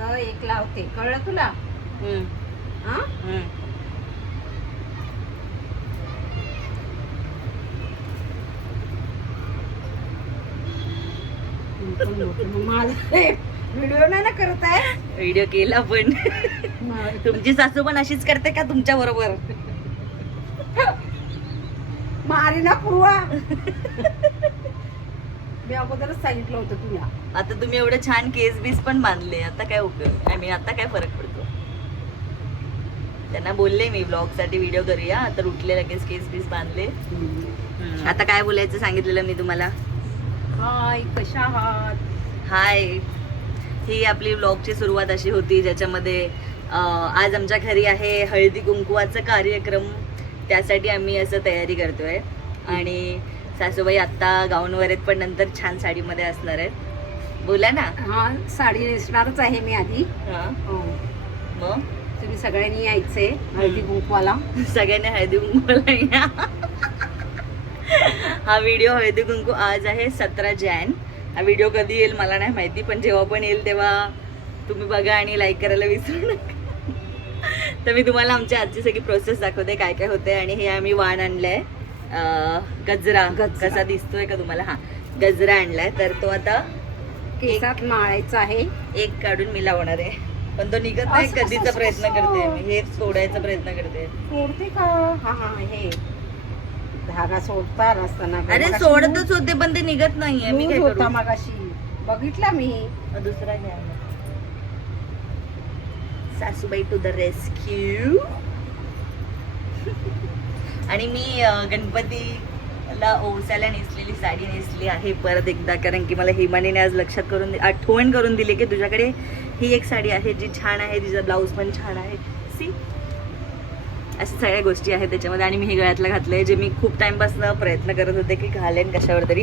असं एक लावते, कळलं तुला? हा व्हिडिओ नाही ना करत आहे. व्हिडिओ केला पण तुमची सासू पण अशीच करते का तुमच्या बरोबर? मारी ना पूर्वा. मी अगोदरच सांगितलं होतं तुला. आता तुम्ही एवढे छान केस बीस पण बांधले, आता काय उपयोग? आय मीन आता काय फरक पडतो? त्यांना बोलले मी ब्लॉग साठी व्हिडिओ करूया, तर उठले लगेच केस बीस बांधले. आता काय बोलायचं सांगितलेलं मी तुम्हाला? हाय, कशा आहात? हाय. ही आपली व्लॉगची सुरुवात अशी होती ज्याच्यामध्ये आज आमच्या घरी आहे हळदी कुंकवाचा कार्यक्रम. त्यासाठी आम्ही असं तयारी करतोय आणि सासूबाई आत्ता गाऊनवर आहेत, पण नंतर छान साडीमध्ये असणार आहेत. बोला ना. हा, साडी नेसणारच आहे मी आधी. मग तुम्ही सगळ्यांनी यायचंय हळदी कुंकवाला. सगळ्यांनी हळदी कुंकवाला या. हा व्हिडिओ हळदी कुंकू आज आहे 17 जानेवारी. हा व्हिडिओ कधी येईल मला नाही माहिती, पण जेव्हा पण येईल तेव्हा तुम्ही बघा आणि लाईक करायला विसरू नका. तर मी तुम्हाला आमची आजची सगळी प्रोसेस दाखवते काय काय होते. आणि हे आम्ही वाण आणलाय, गजरा. कसा दिसतोय का तुम्हाला? हा, गजरा आणलाय. तर तो आता केसात माळायचा आहे. एक काढून मी लावणार आहे, पण तो निघत नाही. कधीचा प्रयत्न करते मी, हे सोडायचा प्रयत्न करते. सोडते का? हा हा, हे धागा सोडता नसताना. अरे सोडतच होते पण ते निघत नाहीये. मी काय होता करू? मगाशी बघितला मी. दुसरा घ्या. सासूबाई टू द रेस्क्यू. आणि मी गणपतीला ओवसाला नेसलेली साडी नेसली आहे परत एकदा, कारण की मला हिमानीने आज लक्षात करून आठवण करून दिली की तुझ्याकडे ही एक साडी आहे जी छान आहे, तिचा ब्लाऊज पण छान आहे. सी, अशा सगळ्या गोष्टी आहेत त्याच्यामध्ये. आणि मी हे गळ्यातलं घातलंय, जे मी खूप टाइमपासून प्रयत्न करत होते की घालेन कशावर तरी,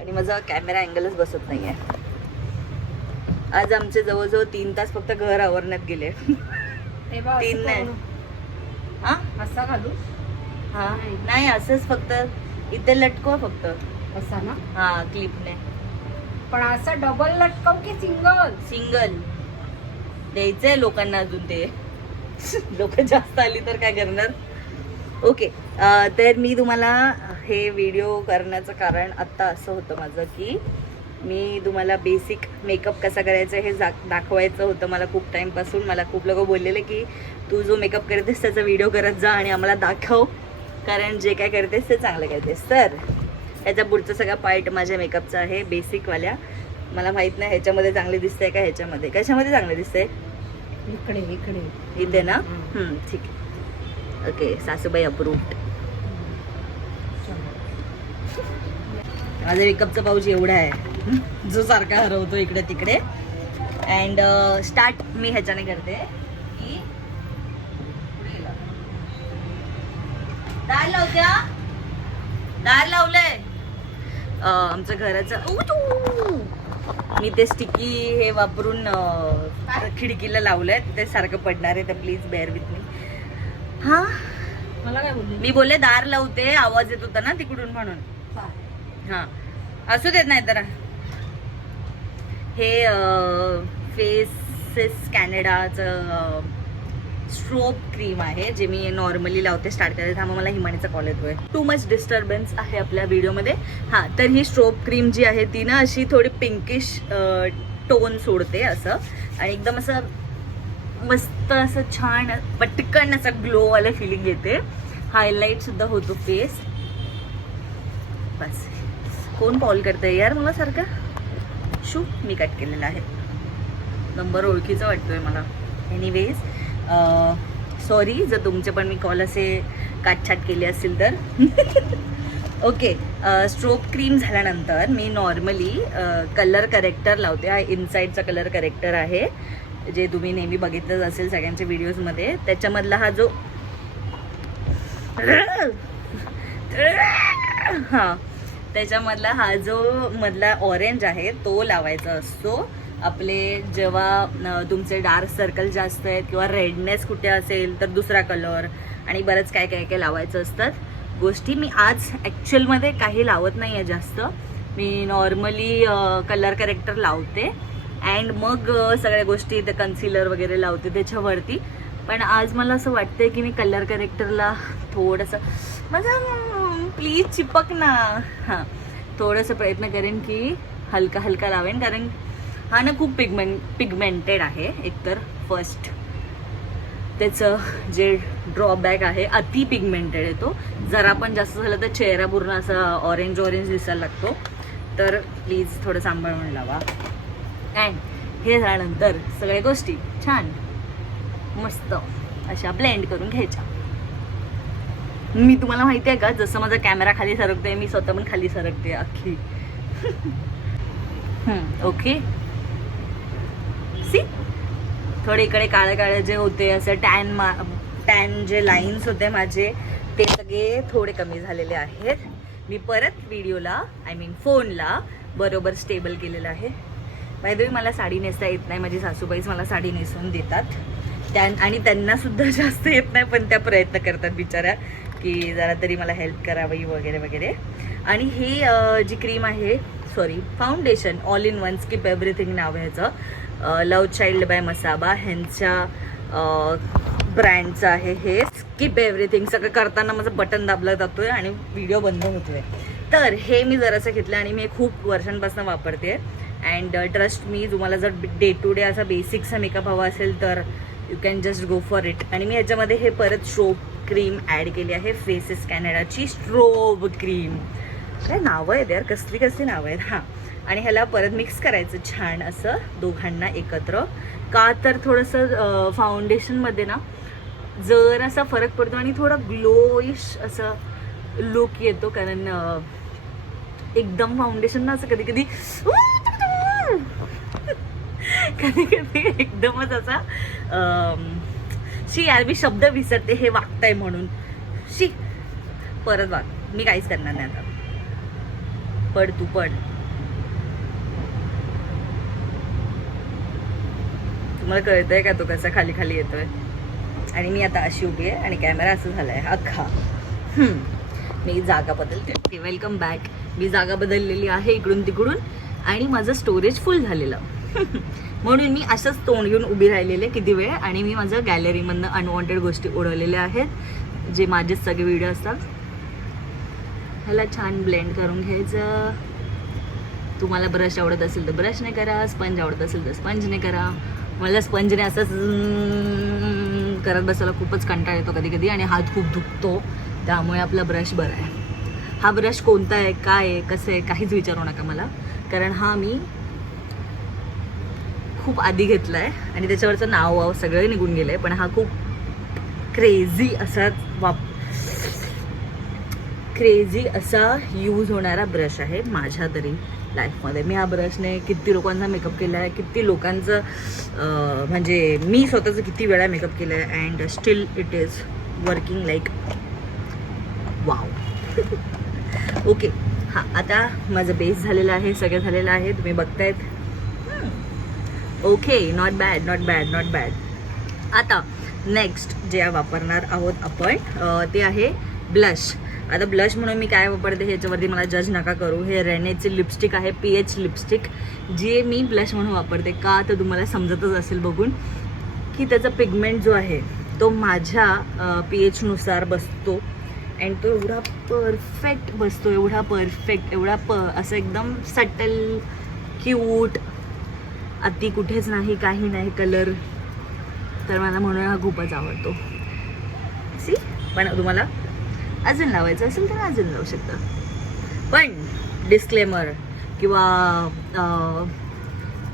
आणि माझा कॅमेरा अँगलच बसत नाहीये. आज आमचे जवळजवळ 3 तास फक्त घर आवरण्यात गेले. 3 नाही. हा, असा घालू? हा नाही, असंच फक्त इथे लटकव फक्त. असा ना? हा, क्लिपने. पण असं डबल लटकव की सिंगल? सिंगल द्यायचंय लोकांना अजून. ते लोक जास्त आली तर काय करणार? ओके. तर मी तुम्हाला हे व्हिडिओ करण्याचं कारण आत्ता असं होतं माझं की मी तुम्हाला बेसिक मेकअप कसा करायचा हे दाखवायचं होतं मला खूप टाईमपासून. मला खूप लोक बोललेले की तू जो मेकअप करतेस त्याचा व्हिडिओ करत जा आणि आम्हाला दाखव, कारण जे काय करतेस ते चांगलं करतेस. तर ह्याचा पुढचा सगळा पार्ट माझ्या मेकअपचा आहे, बेसिकवाल्या. मला माहीत नाही ह्याच्यामध्ये चांगले दिसतंय का ह्याच्यामध्ये. कशामध्ये चांगले दिसतंय? इकडे इकडे इथे ना? ठीक आहे. ओके, सासूबाई अप्रूव्ड. माझा मेकअपचा पाऊच एवढा आहे जो सारखा हरवतो इकडे तिकडे. अँड स्टार्ट मी ह्याच्याने करते की दार लावत्या. दार लावलंय आमचं घराचं. मी ते स्टिकी हे वापरून खिडकीला लावलंय, ते सारखं पडणार आहे, तर प्लीज बेअर विथ मी. हा, मला काय बोलली? मी बोलले दार लावते, आवाज येत होता ना तिकडून म्हणून. हा, असू देत. नाही तर हे फेसेस कॅनडाचं स्ट्रोब क्रीम आहे, जे मी नॉर्मली लावते स्टार्ट करायचं. हा, मला हिमानीचा कॉल येतोय. टू मच डिस्टर्बन्स आहे आपल्या व्हिडिओमध्ये. हां, तर ही स्ट्रोब क्रीम जी आहे ती ना अशी थोडी पिंकिश टोन सोडते असं, आणि एकदम असं मस्त असं छान पटकन असं ग्लोवाला फिलिंग येते. हायलाईटसुद्धा होतो फेस. बस. कोण कॉल करतंय यार मला सारखं? मी कट केलेला आहे. नंबर ओळखीचा वाटतोय मला. एनिवेज, सॉरी जर तुमचे पण मी कॉल असे काटछाट केले असतील तर. ओके. स्ट्रोब क्रीम झाल्यानंतर मी नॉर्मली कलर करेक्टर लावते. हा इनसाईडचा कलर करेक्टर आहे, जे तुम्ही नेहमी बघितलंच असेल सगळ्यांच्या व्हिडिओजमध्ये. त्याच्यामधला हा जो हां त्याच्यामधला हा जो मधला ऑरेंज आहे तो लावायचा असतो. आपले जेव्हा तुमचे डार्क सर्कल जास्त आहेत किंवा रेडनेस कुठे असेल तर दुसरा कलर, आणि बरंच काय काय काय लावायचं असतात गोष्टी. मी आज ॲक्च्युअलमध्ये काही लावत नाही आहे जास्त. मी नॉर्मली कलर करेक्टर लावते अँड मग सगळ्या गोष्टी ते कन्सिलर वगैरे लावते त्याच्यावरती. पण आज मला असं वाटतंय की मी कलर करेक्टरला थोडंसं माझं प्लीज चिपक ना, हां थोडंसं प्रयत्न करेन की हलका हलका लावेन, कारण हा ना खूप पिगमेंटेड आहे. एकतर फर्स्ट त्याचं जे ड्रॉबॅक आहे, अति पिगमेंटेड आहे तो. जरा पण जास्त झालं तर चेहरा पूर्ण असा ऑरेंज दिसायला लागतो. तर प्लीज थोडं सांभाळून लावा. अँड हे झाल्यानंतर सगळ्या गोष्टी छान मस्त अशा ब्लेंड करून घ्यायच्या. मी तुम्हाला माहिती आहे का, जसं माझा कॅमेरा खाली सरकते मी स्वतः पण खाली सरकते अख्खी. ओके सी थोडे इकडे काळे काळे जे होते असं टॅन जे लाईन्स होते माझे ते सगळे थोडे कमी झालेले आहेत. मी परत व्हिडिओला फोनला बरोबर स्टेबल केलेलं आहे. बाय द वे मला साडी नेसता येत नाही, माझी सासूबाईच मला साडी नेसवून देतात आणि त्यांना सुद्धा जास्त येत नाही, पण त्या प्रयत्न करतात बिचाऱ्या की जरा तरी मला हेल्प करावी वगैरे वगैरे. आणि ही जी क्रीम आहे foundation all in one skip everything नाव आहे ह्याचं. लव्ह चाइल्ड बाय मसाबा ह्यांच्या ब्रँडचं आहे हे. स्किप एव्हरीथिंग सगळं करताना माझं बटन दाबलं जातोय आणि व्हिडिओ बंद होतोय. तर हे मी जरासं घेतलं आणि मी खूप वर्षांपासून वापरते. अँड ट्रस्ट मी, तुम्हाला जर डे टू डे असा बेसिकचा मेकअप हवा असेल तर you can just go for it. आणि मी ह्याच्यामध्ये हे परत स्ट्रोब क्रीम ॲड केली आहे, फेसेस कॅनडाची स्ट्रोब क्रीम. काय नावं आहेत यार, कसली कसली नावं आहेत. हां, आणि ह्याला परत मिक्स करायचं छान असं दोघांना एकत्र. का तर थोडंसं फाउंडेशनमध्ये ना जरासा फरक पडतो आणि थोडा ग्लोइश असं लुक येतो. कारण एकदम फाउंडेशन ना असं कधी कधी एकदमच असा शी यार मी शब्द विसरते हे वागताय म्हणून. शी परत वाग, मी काहीच करणार नाही आता. पड तू पड. तुम्हाला कळतंय का तो कसा खाली खाली येतोय. आणि मी आता अशी उभी आहे आणि कॅमेरा असं झालाय अख्खा. मी जागा बदलते. Okay, welcome back. मी जागा बदललेली आहे इकडून तिकडून आणि माझं स्टोरेज फुल झालेलं. म्हणून मी असंच तोंड घेऊन उभी राहिलेले किती वेळ. आणि मी माझं गॅलरीमधनं अनवॉन्टेड गोष्टी उडवलेल्या आहेत जे माझेच सगळे व्हिडिओ असतात. ह्याला छान ब्लेंड करून घ्यायचं. तुम्हाला ब्रश आवडत असेल तर ब्रशने करा, स्पंज आवडत असेल तर स्पंजने करा. मला स्पंजने असंच करत बसायला खूपच कंटाळा येतो कधी कधी आणि हात खूप दुखतो. त्यामुळे आपला ब्रश बरा आहे. हा ब्रश कोणता आहे, काय आहे, कसं आहे काहीच विचारू नका मला, कारण हा मी खूप आधी घेतला आहे आणि त्याच्यावरचं नाव सगळं निघून गेलं आहे. पण हा खूप क्रेझी असा यूज होणारा ब्रश आहे माझ्या तरी लाईफमध्ये. मी ह्या ब्रशने किती लोकांचा मेकअप केला आहे, किती लोकांचं म्हणजे मी स्वतःचं किती वेळा मेकअप केलं आहे. And still it is working like wow. Okay, हां आता माझं बेस झालेलं आहे, सगळं झालेलं आहे, तुम्ही बघतायत. Okay, not bad not bad not bad. आता नेक्स्ट जे वापरणार आहोत आपण ते आहे ब्लश. आता ब्लश म्हणून मी काय वापरते ह्याच्यावरती मला जज नका करू. हे रेनेची लिपस्टिक आहे, PH लिपस्टिक, जे मी ब्लश म्हणून वापरते. का तर तुम्हाला समजतच असेल बघून की त्याचा पिगमेंट जो आहे तो माझ्या PH नुसार बसतो. अँड तो एवढा परफेक्ट बसतो, एवढा परफेक्ट, एवढा असं एकदम सटल क्यूट, अति कुठेच नाही, काही नाही कलर. तर मला म्हणून हा खूपच आवडतो. सी, पण तुम्हाला अजून लावायचं असेल तर अजून लावू शकता. पण डिस्क्लेमर किंवा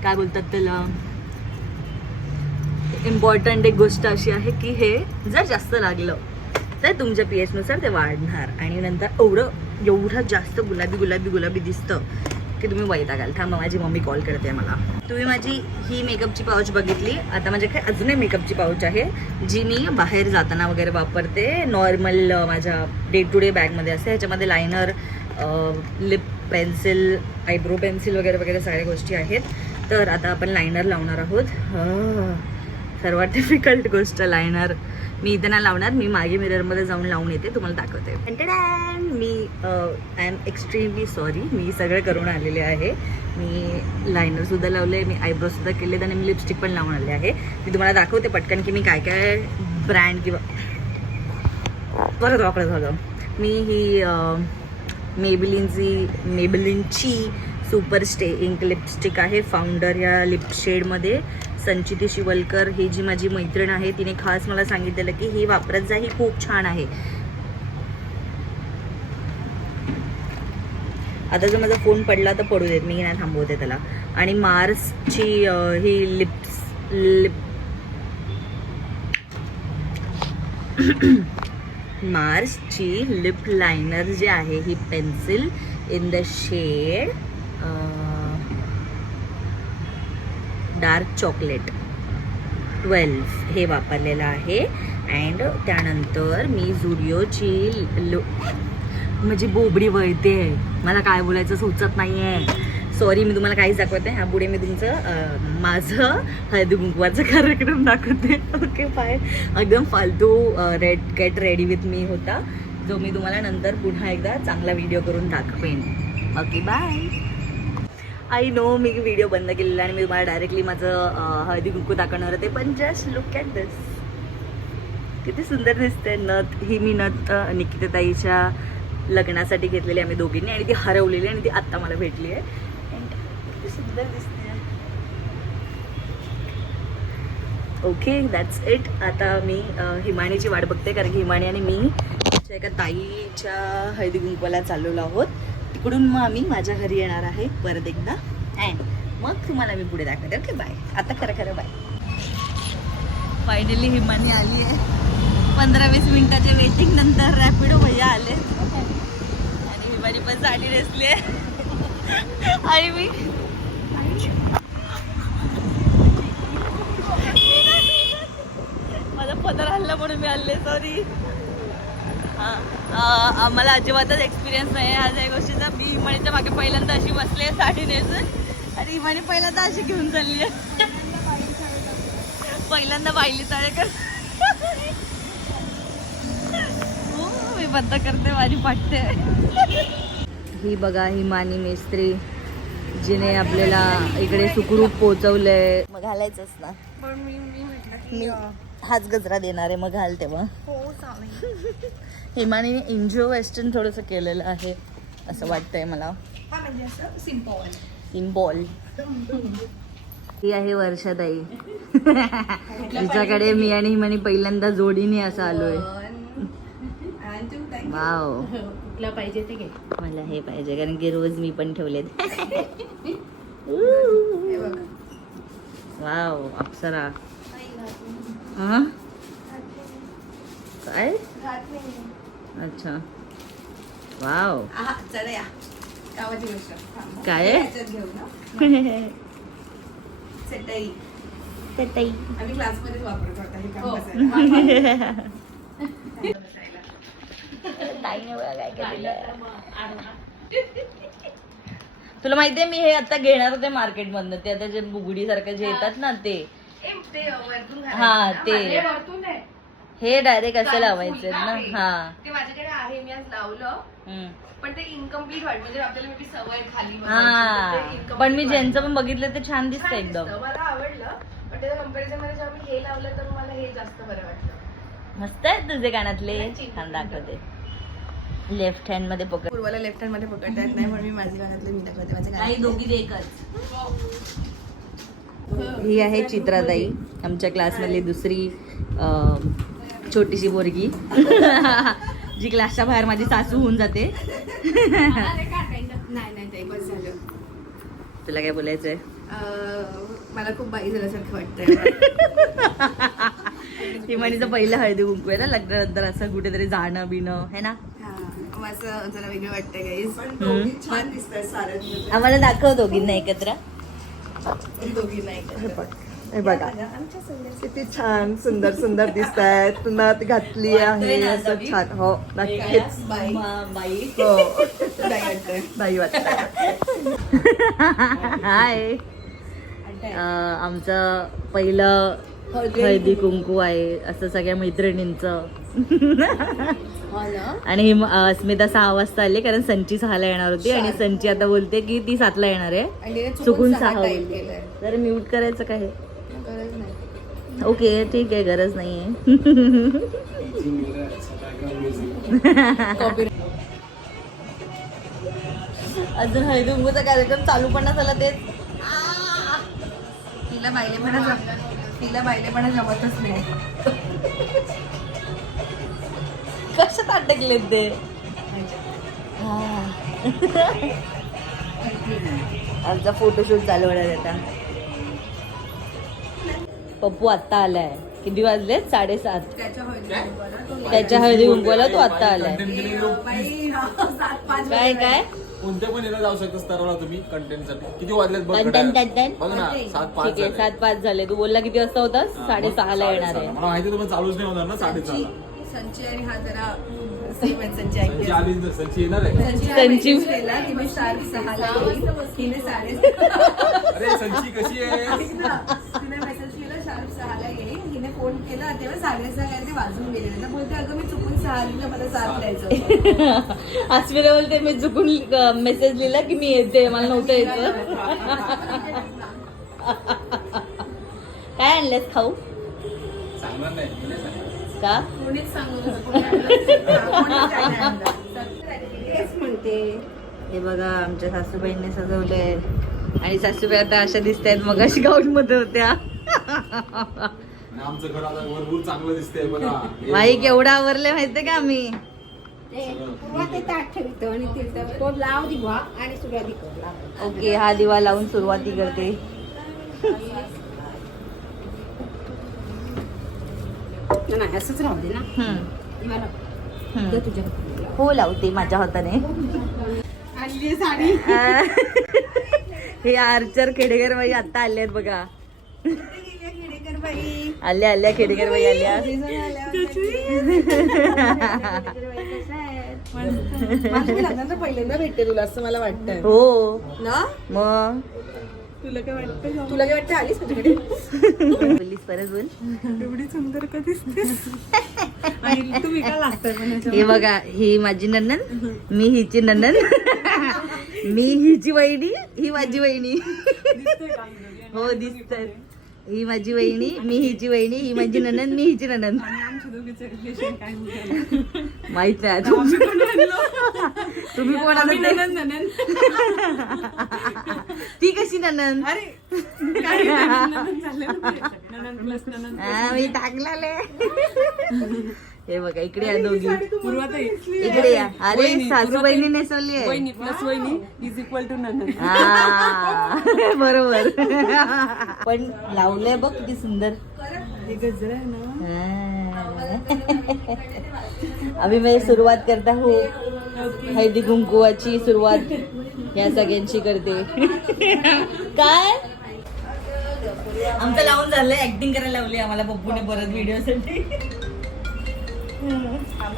काय बोलतात त्याला, इम्पॉर्टंट एक गोष्ट अशी आहे की हे जर जास्त लागलं तर तुमच्या PH नुसार ते वाढणार आणि नंतर एवढं जास्त गुलाबी दिसतं की तुम्ही वैतागाल. थांबा, माझी मम्मी कॉल करते मला. तुम्ही माझी ही मेकअपची पाऊच बघितली. आता माझ्याकडे अजूनही मेकअपची पाऊच आहे जी मी बाहेर जाताना वगैरे वापरते. नॉर्मल माझ्या डे टू डे बॅगमध्ये असते. ह्याच्यामध्ये liner, lip pencil, eyebrow pencil वगैरे वगैरे सगळ्या गोष्टी आहेत. तर आता आपण लायनर लावणार आहोत. सर्वात डिफिकल्ट गोष्ट लायनर. मी इथं नाही लावणार, मी मागे मिररमध्ये जाऊन लावून येते, तुम्हाला दाखवते. टंटडॅन! मी आय एम एक्स्ट्रीमली सॉरी, मी सगळं करून आलेले आहे. मी लायनरसुद्धा लावलं आहे, मी आयब्रोसुद्धा केले आणि मी लिपस्टिक पण लावून आले आहे. मी तुम्हाला दाखवते पटकन की मी काय काय ब्रँड किंवा परत वापरत झालं. मी ही मेबलिनची सुपर स्टे इंक लिपस्टिक आहे, फाउंडर या लिप शेडमध्ये. संचिती शिवलकर ही जी माझी मैत्रीण आहे तिने खास मला सांगितलेलं की ही वापरत जा, ही खूप छान आहे. आता जर माझा फोन पडला तर पडू देत, मी नाही थांबवते त्याला. आणि मार्सची ही मार्सची लिप लायनर जी आहे ही pencil in the shade dark chocolate 12 हे वापरलेलं आहे. अँड त्यानंतर मी झुडिओची म्हणजे बोबडी वळते, मला काय बोलायचं सुचत नाही आहे. सॉरी, मी तुम्हाला काहीच दाखवते. ह्या पुढे मी तुमचं माझं हळदी कुंकवाचा कार्यक्रम दाखवते. Okay bye. एकदम फालतू गेट रेडी विथ मी होता, जो मी तुम्हाला नंतर पुन्हा एकदा चांगला व्हिडिओ करून दाखवेन. Okay bye. आय नो मी व्हिडिओ बंद केलेला आणि मी तुम्हाला डायरेक्टली माझं हळदी कुंकू दाखवणार होते, पण जस्ट लुक ॲट दिस, किती सुंदर दिसते. नथ ही मी नथ निकिताताईच्या लग्नासाठी घेतलेली आम्ही दोघींनी, आणि ती हरवलेली आणि ती आत्ता मला भेटली आहे. किती सुंदर दिसते. Okay, that's it. आता मी हिमाणीची वाट बघते, कारण की हिमाणी आणि मी एका ताईच्या हळदी कुंकवाला चाललेलो आहोत. तिकडून मग आम्ही माझ्या घरी येणार आहे परत एकदा, अँड मग तुम्हाला मी पुढे दाखवते. Okay bye. आता खरं बाय. फायनली हिमानी आली आहे. 15-20 मिनिटाच्या वेटिंग नंतर रॅपिडो भैया आले आणि हिमानी पण साडी नेसली आहे. आणि मी माझा पदर हल्ला म्हणून मी आले, सॉरी. हां, आम्हाला अजिबातच एक्सपिरियन्स नाही आज या गोष्टीचा. मी हिमाणीच्या मागे पहिल्यांदा अशी बसली आहे साडी नेसून, आणि हिमाणी पहिल्यांदा अशी घेऊन चालली आहे. पहिल्यांदा पाहिली साडेकर. मी बंद करते, माझी पाठते. ही बघा हिमानी मेस्त्री, जिने आपल्याला इकडे सुखरूप पोहोचवलंय. मग घालायचंच ना, मी हाच गजरा देणार आहे, मग घाल तेव्हा. हिमानीने इंजो वेस्टर्न थोडंसं केलेलं आहे असं वाटतंय मला. सिम्पल. ही आहे वर्षाताई. तिच्याकडे मी आणि हिमानी पहिल्यांदा जोडीने असं आलोय. वाव, कुठला पाहिजे ते घे. मला हे पाहिजे, कारण की रोज मी पण ठेवलेत. वाव, अप्सरा. हा काय? अच्छा, वाव. काय आम्ही क्लासमध्येच वापरतो आता हे काम. तुला माहितीये मी हे आता घेणार होते मार्केट मधनं, ते आता जे बुगडी सारखं जे येतात ना ते. हा, ते हे डायरेक्ट असं लावायचं ना. हा, ते माझ्याकडे आहे, मी आज लावलं, पण ते इनकम्प्लीट वाटत, म्हणजे आपल्याला मी सवय खाली. हा, पण मी ज्यांचं पण बघितलं ते छान दिसतं एकदम. मला आवडलं, पण त्याच्या कंपॅरिझन मध्ये जेव्हा मी हे लावलं तर मला हे जास्त बरं वाटलं. मस्त आहेत तुझे कानातले, छान दाखवते. लेफ्ट हँड मध्ये पकड. पूर्वाला लेफ्ट हँड मध्ये पकडता येत नाही, म्हणून मी माझ्या कानातले मी दाखवते. माझ्या काही दोघी एकच. ही आहे चित्राताई, आमच्या क्लासमधली दुसरी छोटीशी पोरगी, जी क्लासच्या बाहेर माझी सासू होऊन जाते. नाही ते बस झालं. तुला काय बोलायचंय? मला खूप बाई झाल्यासारखं वाटतंय. हिमानीचं पहिलं हळदी कुंकू आहे ना लग्नानंतर, असं कुठेतरी जाणं बिणं है ना. असं जरा वेगळं वाटतंय गाईज. छान दिसतंय सारं. आम्हाला दाखव दोघींना एकत्र. दोघींना एकत्र. हे बघा किती छान सुंदर सुंदर दिसत आहेत. नथ घातली आहे असं छान. हो नक्कीच बाई हो बाई वाटतंय. हाय. आमचं पहिलं हळदी कुंकू आहे असं सगळ्या मैत्रिणींचं. आणि ही अस्मिता 6 वाजता आली कारण संची 6ला येणार होती आणि संची आता बोलते की ती 7ला येणार आहे. चुकून 6 बोलते. जरा म्यूट करायचं काय? ओके ठीक आहे, गरज नाहीये. अजून हळदी कुंकूचा कार्यक्रम चालू पण झाला. तेच तिला बायलेपणा जमतच नाही. कशात अटकलेत ते? आमचा फोटोशूट चालू होणार आता. पप्पू आत्ता आलाय. किती वाजले? 7:30. त्याच्या हळदी कुंकवाला तो आत्ता आलाय. काय काय कोणत्या पण याला जाऊ शकता स्तराला तुम्ही कंटेंट साठी. किती वाजलेत बघ कंटेंट ना, 7:05 ठीक आहे. 7:05 झाले. तू बोलला किती वाजता होता? 6:30ला येणार आहे. मला माहिती तुम्हाला चालूच नाही होणार ना 6:30. संची आणि हा जरा संची संची आली तर संची येणार आहे. संची तिने 6:30 तिने 6:30 अरे संची कशी आहे? तिने मेसेज केला 6:30 येईल. हिने फोन केला तेव्हा 6:30 काहीतरी वाजून गेलेले. बोलते अगं मी चुकून 6 मला 7 द्यायचं. अस्मिता बोलते मी चुकून मेसेज लिहिला की मी येते, मला नव्हतं यायचं. काय आणलंस खाऊ? सांगणार नाही मी नाही सांगणार. का? कोणीच सांगू म्हणते. हे बघा आमच्या सासूबाईंनी सजवलंय आणि सासूबाई आता अशा दिसत आहेत मग अशी गाऊन मध्ये होत्या. आणि आमचं घर आता भरपूर चांगलं दिसतंय बघा. भाई केवढा आवरले माहितीये का आम्ही. ओके हा दिवा लावून सुरुवाती करते. नाही असंच राहू दे ना. हो लावते माझ्या हाताने. आणली साडी. हे आर्चर खेडेकर बाई आता आले आहेत बघा. आल्या खेडेकर बाई आल्या. पहिल्यांदा भेटते तुला असं मला वाटतं हो ना. मग तुला काय वाटतं आलीस तुझ्याकडे? बोललीस परत बोल. एवढी सुंदर का दिसतेस आणि तुम्ही का लागताय? हे बघा ही माझी ननंद, मी हिची ननंद, मी हिची वहिनी, ही माझी वहिनी. हो दिसत. ही माझी वहिनी, मी हिची वहिनी, ही माझी ननंद, मी हिची ननंद. माहित नाही तुम्ही कोण आहात? ती कशी ननंद? मी टाकलाले. हे बघा इकडे या दोघी. इकडे या. अरे सासू बहिणी नेसवली आहे. बरोबर. पण लावलंय बघ किती सुंदर. आम्ही म्हणजे सुरुवात करता हो हळदी कुंकुवाची सुरुवात या सगळ्यांची करते. काय आमचं लावून झालंय. ऍक्टिंग करायला लावली आम्हाला पप्पूने परत व्हिडिओ साठी.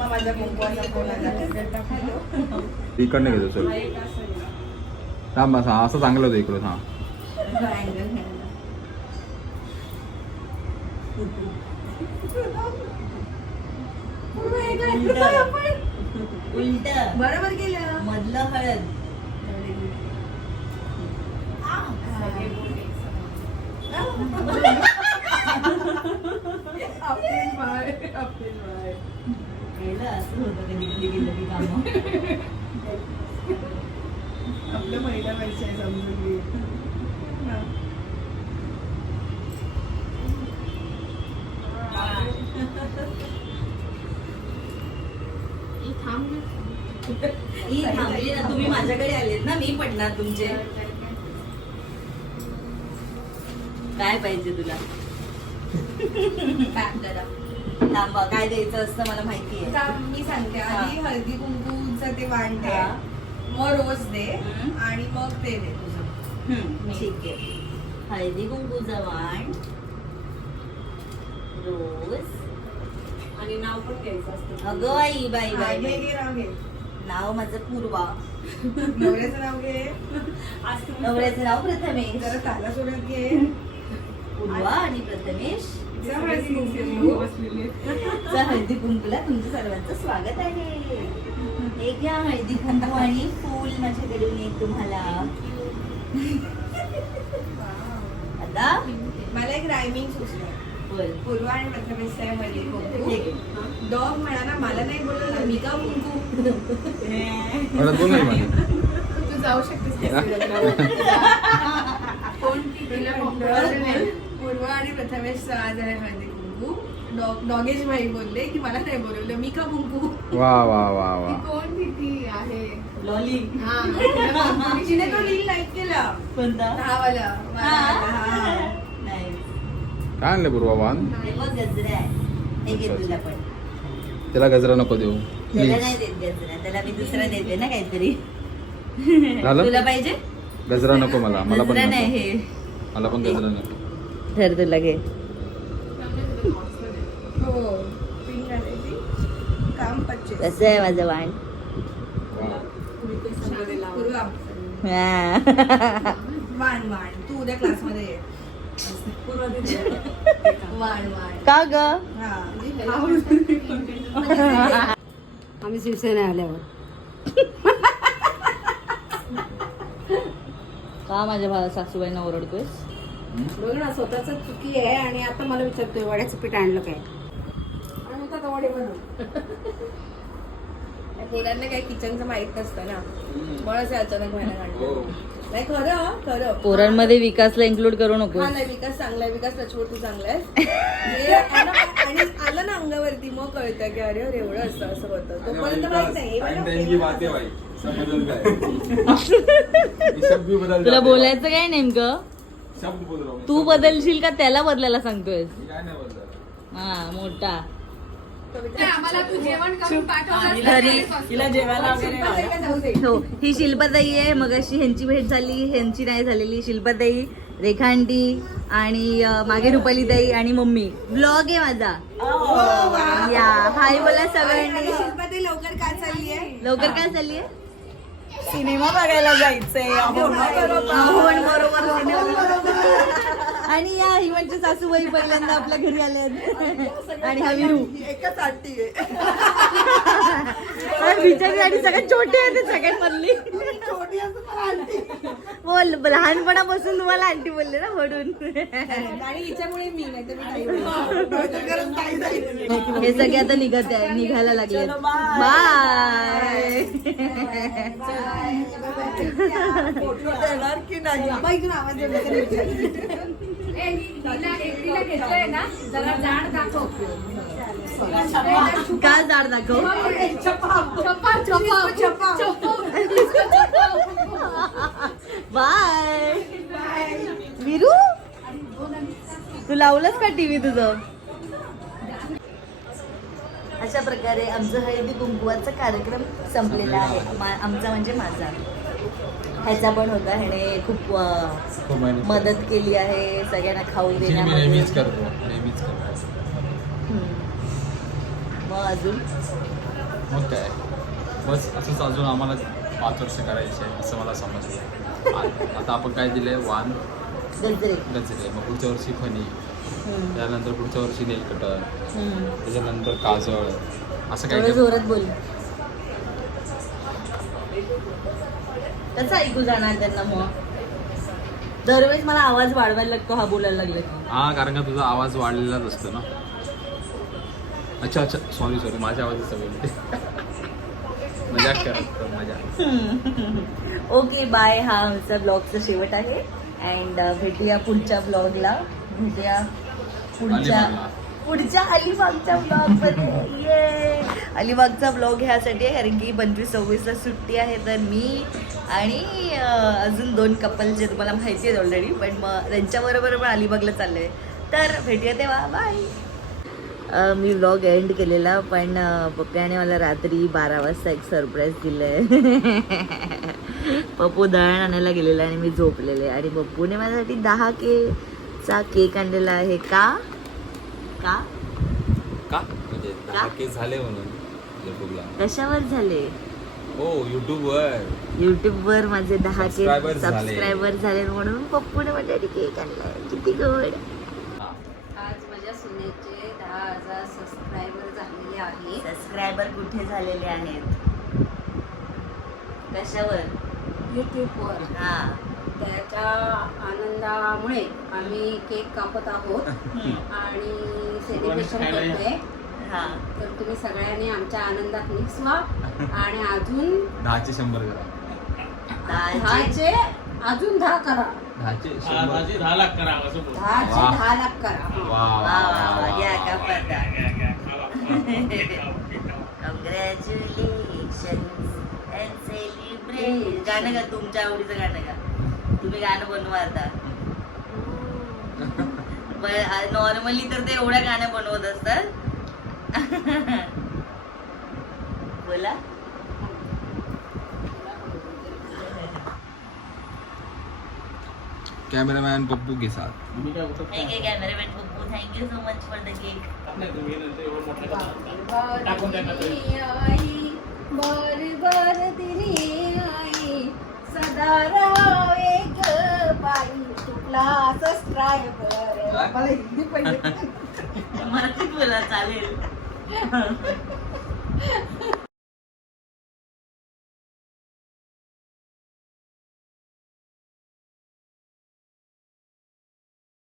माझ्या कुंकवाचा फोन आला. इकडनं घेतो सर. थांब असं चांगलं होतं इकडं. हा उलट बरोबर केलं. मधलं हळद. असं होतं कधी कधी गेलं की काम. आपलं महिला परिचय समजून घे. ही थांबली ना. तुम्ही माझ्याकडे आलेत ना, मी पडणार तुमचे. काय पाहिजे तुला? थांबा काय द्यायचं असतं मला माहिती आहे. मी सांगते आधी हळदी कुंकूचं ते वाण दे, मग रोज दे आणि मग ते दे तुझं. ठीक आहे. हळदी कुंकूचा वाण, रोज आणि नाव पण घ्यायचं असतं. अगं बाई बाई बाई घे, बाई. नाव घे. नाव माझं पूर्वा. नवऱ्याचं नाव घे. नवऱ्याचं नाव प्रथमेश. जरा ताला सोडत घे. पूर्वा आणि प्रथमेश हळदी कुंकूला तुमचं सर्वांचं स्वागत आहे. एक घ्या हळदी कुंकू आणि फूल माझ्याकडून एक तुम्हाला. आता मला एक रायमिंग सुचलं. बोल. पूर्वा आणि प्रथमेश मध्ये ठीक आहे. डॉग म्हणाला मला नाही बोलवलं मी का कुंकू. परत बोल नाही मला. तू जाऊ शकतेस पूर्वा आणि प्रथमेश आज आहे हळदी कुंकू. डॉगेश भाई बोलले की मला नाही बोलवलं मी का कुंकू. वा वा वा वा. कोण किती आहे लॉली. तिने तो रील लाईक केला कोणता? हा वाला. नाही. काय आणलं पूर्वा वाहन? हे बघ गजरा आहे. हे घे तुला पण. त्याला गजरा नको देऊ त्याला प्लीज. नाही देत गजरा, त्याला मी दुसरा देते ना काहीतरी. झालं? तुला पाहिजे? गजरा नको मला. मला पण गजरा नाही नको. हे. मला पण गजरा नको. धर तुला घे. हो पिंक घालायची काम 25. कसं आहे माझं वाण? वा. पूर्वा हा. वाण वाण तू उद्या क्लासमध्ये ये. वाण वाण का ग? हा आम्ही शिवसेना आल्यावर का माझ्या भावा सासूबाईंना ओरडतोयस? बघ ना स्वतःच चुकी आहे आणि आता मला विचारतोय वड्याचं पीठ आणलं काय आणि होता का वडे बनवून. पोरांना काही किचनचं माहित नसतं ना म्हणून असे अचानक व्हायला काढलं. नाही खरं खरं पोरांमध्ये विकासला इन्क्लूड करू नको. हा नाही विकास चांगला आहे. विकास लचवड तू चांगला आहे. आणि आलं ना अंगावरती मग कळतं की अरे अरे एवढं असतं असं होतं तोपर्यंत माहित नाही. तुला बोलायचं काय नेमकं? तू बदलशील का त्याला बदलायला सांगतोय? हा मोठा हो. ही शिल्पाताई आहे. मग अशी ह्यांची भेट झाली, ह्यांची नाही झालेली. शिल्पाताई, रेखांटी आणि मागे रुपालीताई आणि मम्मी. ब्लॉग आहे माझा. या हाय बोला सगळ्यांनी. शिल्पाताई लवकर का चालली आहे. लवकर काय चालली आहे? सिनेमा बघायला जायचंय. आणि या हिमांच्या सासूबाई पहिल्यांदा आपल्या घरी आल्या आहेत. आणि हा विरू एकच आंटी आहे. बिचारी आणि सगळ्यात छोटे आहे ते सगळ्यात मधली. छोटी असं पण आंटी. बोल लहानपणापासून तुम्हाला आंटी बोलले ना म्हणून. आणि हिच्यामुळे मी नाही तर मी नाही. हे सगळे आता निघायला लागले. बाय. फोटो देणार की नाही. बाईक आवाज का जाड दाखव. बाय. विरू तू लावलंस का टीव्ही तुझं? अशा प्रकारे आमचं हळदी कुंकवाचा कार्यक्रम संपलेला आहे. आमचा म्हणजे माझा. ह्याचा पण होता. ह्याने खूप मदत केली आहे सगळ्यांना खाऊ देण्यामध्ये. नेहमीच करतो. मग अजून मग काय बस असंच अजून आम्हाला 5 वर्ष करायचे आहे असं मला समजलं. आता आपण काय दिलंय वाण गजरे. गजरे, मग पुढच्या वर्षी फणी, त्यानंतर पुढच्या वर्षी नेल कटर, हम्म. त्याच्यानंतर काजळ, असं थोडं काय जोरात बोल. कसं ऐकू जाणार त्यांना? मग दरवेळेस मला आवाज वाढवायला लागतो हा बोलायला लागला की. हा, कारण का तुझा आवाज वाढलेलाच असतो ना. अच्छा सॉरी माझ्या आवाजाचा बोलते. मजाक करत मजा. Okay bye. हा आमचा ब्लॉगचा शेवट आहे. अँड भेटूया पुढच्या ब्लॉगला. भेटूया पुढच्या अलिबागच्या ब्लॉग मध्ये. ये अलिबागचा ब्लॉग ह्यासाठी आहे कारण की 25-26ला सुट्टी आहे. तर मी आणि अजून 2 कपल जे तुम्हाला माहिती आहेत ऑलरेडी, पण मग त्यांच्याबरोबर पण अलिबागला चाललो आहे. तर भेटूया तेव्हा. बाय. मी व्लॉग एंड केलेला, पण पप्प्याने मला रात्री 12 वाजता एक सरप्राईज दिलं आहे. पप्पू दळण आणायला गेलेला आणि मी झोपलेले आणि पप्पूने माझ्यासाठी 10Kचा केक आणलेला आहे. का म्हणजे 10K झाले म्हणून युट्यूबला. कशावर झाले? हो युट्यूबवर माझे 10K Subscribers झाले. सबस्क्रायबर झाले म्हणून पप्पूने माझ्यासाठी केक आणलाय. किती गोड. आहे. सबस्क्रायबर कुठे झालेले आहेत? कशावर? युट्यूबवर. हा. त्याच्या आनंदामुळे आम्ही केक कापत आहोत आणि सेलिब्रेशन करतोय. हा. तर तुम्ही सगळ्यांनी आमच्या आनंदात मिक्स व्हा आणि अजून 10चे 100 करा. 10चे अजून 10 करा. 10चे 10 लाख करा असं बोल. 10चे वाह. 10 लाख करा. वा वा वा वा, या कापता. Congratulations and celebrate. गाणं गा, तुमच्या आवडीचं गाणं गा. तुम्ही गाणं बनवा आता. नॉर्मली तर ते एवढ्या गाणं बनवत असतात. बोला. कॅमेरामॅन पप्पू के साथ. मी काय बोलतो thank you cameraman Pappu, thank you so much for the cake. नाही तुम्ही नंतर एवढं मोठं करा. टाकून द्या का तरी? आई बर बर दिली आई सदा राहावे ग बाई तुला सबस्क्रायबर. मला हिंदी पहिले मराठीत बोला चालेल.